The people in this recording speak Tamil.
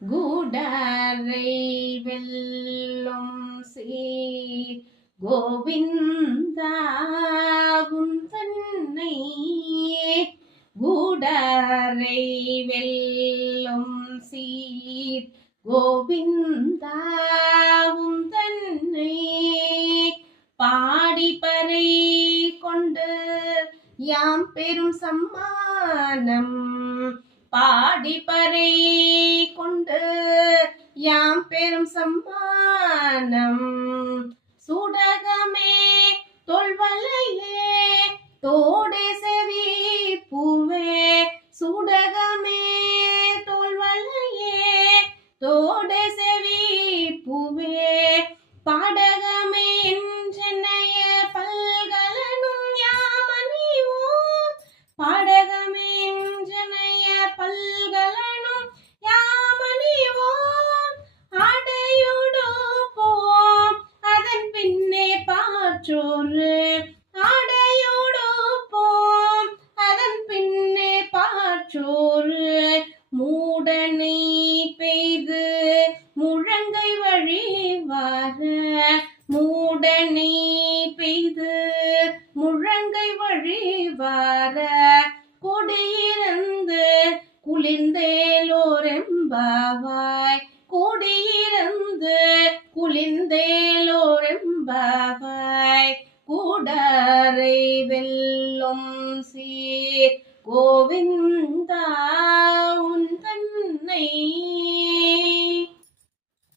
கூடரை வெல்லும் சீர் கோவிந்தா உன் தன்னை கூடரை வெல்லும் சீர் கோவிந்தா உன் தன்னை பாடிப்பறை கொண்டு யாம் பெரும் சம்மானம் பாடிப்பறை கொண்டு யாம் பெரும் சம்மானம் சுடகமே தொல்வலையே தோடே செவி பூவே சுடகமே தோல்வலையே தோடே செவி பூவே பாடகமே சென்னைய பல்கலனும் யாமணிவோம் பாடகமே சென்னைய பல்கலனும் யாமணிவோம் ஆடையோடு போம் அதன் பின்னே பாற்றோரு ஆடையோடு போம் அதன் பின்னே பாற்றோரு மூடனை பெய்து முழங்கை வழி வர மூடனை பெய்து முழங்கை வழி வர கொடியிருந்து குளிர்ந்தேலோரெம்பாவாய் கொடியிருந்து குளிர்ந்தேலோரெம்பாவாய் கூடரை வெல்லும் சீர் கோவிந்தா உன் தன்னை